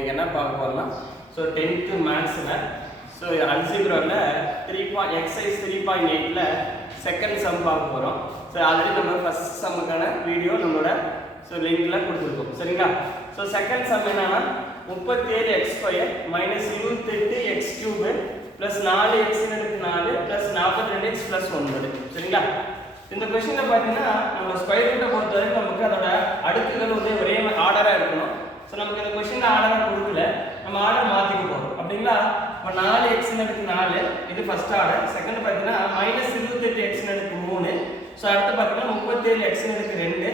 என்ன பார்க்க போறோம்னா ஸோ 10th மேத்ஸில் ஸோ அல்ஜிப்ராவில் எக்ஸசைஸ் 3.8ல் செகண்ட் சம் பார்க்க போகிறோம். ஸோ ஆல்ரெடி நம்ம ஃபர்ஸ்ட் சம்முக்கான வீடியோ நம்மளோட ஸோ லிங்கில் கொடுத்துருக்கோம். சரிங்களா? ஸோ செகண்ட் சம் என்னன்னா 37x² minus 28x³ plus 4x4 plus 42x plus 9. சரிங்களா? இந்த கொஸ்டினில் பார்த்தீங்கன்னா நம்ம ஸ்கொயர் ரூட்டை பொறுத்த வரைக்கும் நமக்கு அதோட அடுக்குகள் வந்து ஒரே ஆர்டராக இருக்கணும். ஸோ நமக்கு இந்த கொஸ்டின் ஆர்டராக கொடுக்கல, நம்ம ஆர்டர் மாற்றிக்க போகிறோம். அப்படிங்களா? இப்போ 4x4 இது ஃபர்ஸ்ட் ஆர்டர். செகண்ட் பார்த்தீங்கன்னா மைனஸ் 28x3. ஸோ அடுத்து பார்த்தீங்கன்னா 37x2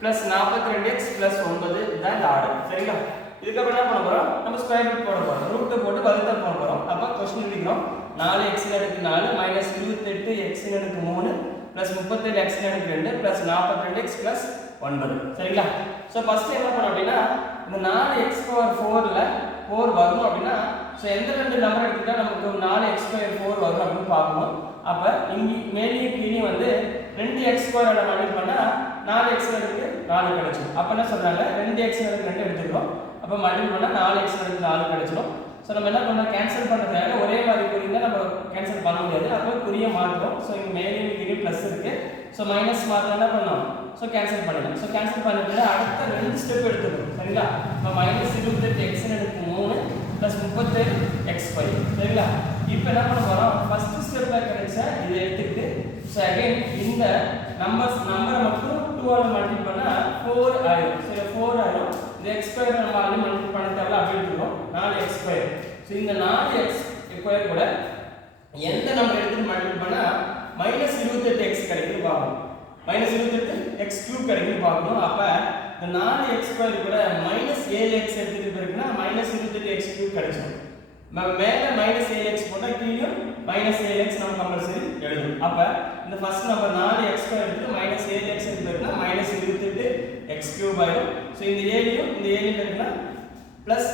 ப்ளஸ் 42x ப்ளஸ் 9 இதுதான் இந்த ஆர்டர். சரிங்களா? இதுக்கப்புறம் என்ன பண்ண போகிறோம், நம்ம ஸ்கொயர் ரூட் போட போகிறோம். ரூட்டை போட்டு வகுத்தல் பண்ண போகிறோம். அப்போ கொஸ்டின் எழுதிக்கிறோம் 4x4 minus 28x3 plus 37x2 plus 42x plus 9. சரிங்களா? ஸோ ஃபர்ஸ்ட் என்ன பண்ணோம் அப்படின்னா இந்த 4x⁴ 4 வரும் அப்படின்னா ஸோ எந்த ரெண்டு நம்பர் எடுத்துட்டா நமக்கு 4x²4 வரும் அப்படின்னு பார்க்கணும். அப்போ இங்கே மேலேயும் கீழே வந்து 2x² மல்டிபிள் பண்ணால் 4x² 4 கிடைச்சிடும். அப்போ என்ன சொல்கிறாங்க 2x² 2 எடுத்துக்கிறோம். அப்போ மல்டிபிள் பண்ணால் 4x² 4 கிடைச்சிடும். ஸோ நம்ம என்ன பண்ணோம், கேன்சல் பண்ணுறதுக்காக ஒரே மாதிரி குறியிருந்தால் நம்ம கேன்சல் பண்ண முடியாது. அப்போ குறிய மாற்றுறோம். ஸோ இங்கே மேலேயும் கீழே ப்ளஸ் இருக்குது. ஸோ மைனஸ் மாற்ற என்ன பண்ணோம், ஸோ கேன்சல் பண்ணிடலாம். ஸோ கேன்சல் பண்ணிட்டு அடுத்த 2 ஸ்டெப் எடுத்துக்கணும். சரிங்களா? இப்போ மைனஸ் 28x3 ப்ளஸ் 37x5. சரிங்களா? இப்போ என்ன பண்ண போகிறோம், ஃபர்ஸ்ட் ஸ்டெப்பில் கிடைச்ச இதை எடுத்துக்கிட்டு ஸோ அகைன் இந்த நம்பரை மட்டும் 2 மல்டிபிள் பண்ணால் 4 ஆயிடும். சரி, 4 ஆயிடும். இந்த x² நம்ம ஆல்ரெடி மல்டிபிள் பண்ண தேவை அப்படி எடுத்துக்கிறோம் 4x². ஸோ இந்த 4x² கூட எந்த நம்பர் எடுத்து மல்டிபிள் பண்ணால் மைனஸ் 28x கிடைக்குது பார்க்கணும். மைனஸ் 28x³ கிடைக்குது பார்க்கணும். அப்போ இந்த 4x² கூட மைனஸ் 7x எடுத்துகிட்டு போயிருக்குன்னா மைனஸ் 28x³ கிடைச்சிடும். மேலே மைனஸ் 7x போட்டால் கீழே மைனஸ் 7x நம்ம கம்பல்சரி எழுதணும். அப்போ இந்த ஃபர்ஸ்ட் நம்பர் 4x² எடுத்து மைனஸ் 7x எடுத்து போயிருக்குன்னா மைனஸ் 28x³ ஆயிடும். ஸோ இந்த ஏழியும் இந்த ஏழியும் இருக்குன்னா plus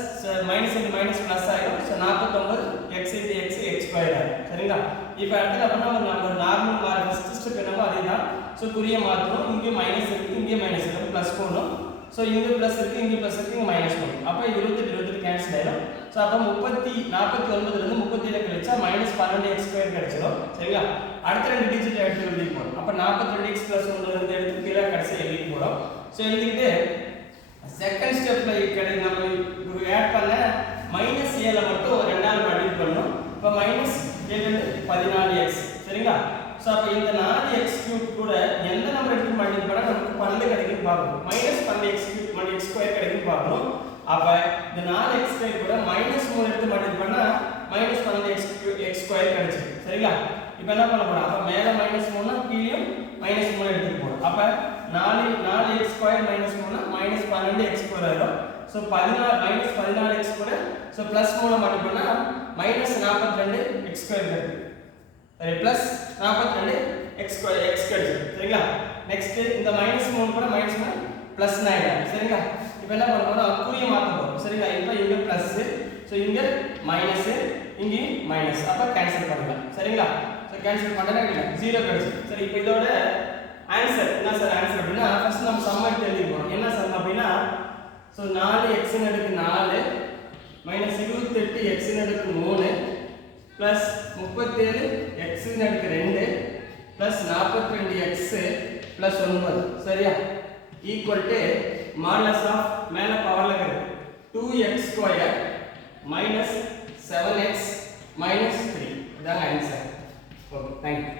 minus into minus plus ஆகிடும். ஸோ 49x இன்ட்டு x² ஆகிடும். சரிங்களா? இப்போ அடுத்து அப்படின்னா நம்ம நார்மல் மாற ஃபஸ்ட் ஸ்டெப் என்னவோ அதே தான். ஸோ குறிய மாற்றணும். இங்கே மைனஸ் இருக்குது, இங்கே மைனஸ் இருக்குது, ப்ளஸ் போடணும். ஸோ இங்கே ப்ளஸ் இருக்குது, இங்கே ப்ளஸ் இருக்குது, இங்கே மைனஸ் போடணும். அப்போ 28 கேன்சல் ஆகிடும். ஸோ அப்போ 49 37 கழிச்சா மைனஸ் 12x² கிடைச்சிடும். சரிங்களா? அடுத்த 2 டிஜிட் எடுத்து எழுதி போடும். அப்போ 42x ப்ளஸ் 1 எடுத்து கீழே கடைசி எழுதி போடும். ஸோ எழுதிக்கிட்டு செகண்ட் ஸ்டெப்பில் நம்ம ஆட் பண்ண மைனஸ் 7 மட்டும் 2ஆல் மல்டிபிள் பண்ணணும். இப்போ மைனஸ் 7 14x. சரிங்களா? ஸோ அப்போ இந்த 4x³ கூட எந்த நம்பர் எடுத்து மல்டிபிள் பண்ணால் நமக்கு 12 கிடைக்குன்னு பார்க்கணும். மைனஸ் 12x² கிடைக்குன்னு பார்க்கணும். அப்போ இந்த 4x² கூட மைனஸ் 3 எடுத்து மல்டிபிள் பண்ணால் மைனஸ் 12x² கிடைச்சிடும். சரிங்களா? இப்போ என்ன பண்ண போகிறோம், அப்போ மேலே மைனஸ் 3 கீழே மைனஸ் 3 எடுத்துட்டு போகிறோம். அப்போ 4x² மைனஸ் 3 மைனஸ் 12x² ஆயிடும். ஸோ 14 மைனஸ் 14x கூட ஸோ ப்ளஸ் 3 மல்டிபிள் பண்ணால் மைனஸ் 42x² கிடைக்கும். சரி, ப்ளஸ் 42x கிடைக்கும். சரிங்களா? நெக்ஸ்ட் இந்த மைனஸ் 3 கூட மைனஸ் 3 ப்ளஸ் 9. சரிங்களா? இப்போ என்ன பண்ண போகிறோம், குறிய மாற்ற போகிறோம். சரிங்களா? இப்போ இங்கே ப்ளஸ், ஸோ இங்கே மைனஸ், இங்கேயும் மைனஸ். அப்போ கேன்சல் பண்ணலாம். சரிங்களா? ஸோ கேன்சல் பண்ணனா இல்லை 0 கிடைச்சிடும். சரி, இப்போ இதோட ஆன்சர் என்ன சார் ஆன்சர் அப்படின்னா ஃபர்ஸ்ட் நம்ம சம் எடுத்து எழுதிப்போம். என்ன சம் அப்படின்னா so 4x4 minus 28x3 plus 37x2 plus 42x plus 9. சரியா? ஈக்குவல் டு மாடுலஸ் ஆஃப் மேலே பவரில் இருக்குது 2x² மைனஸ் 7x மைனஸ் 3. இதாங்க ஆன்சர். Okay, thank you.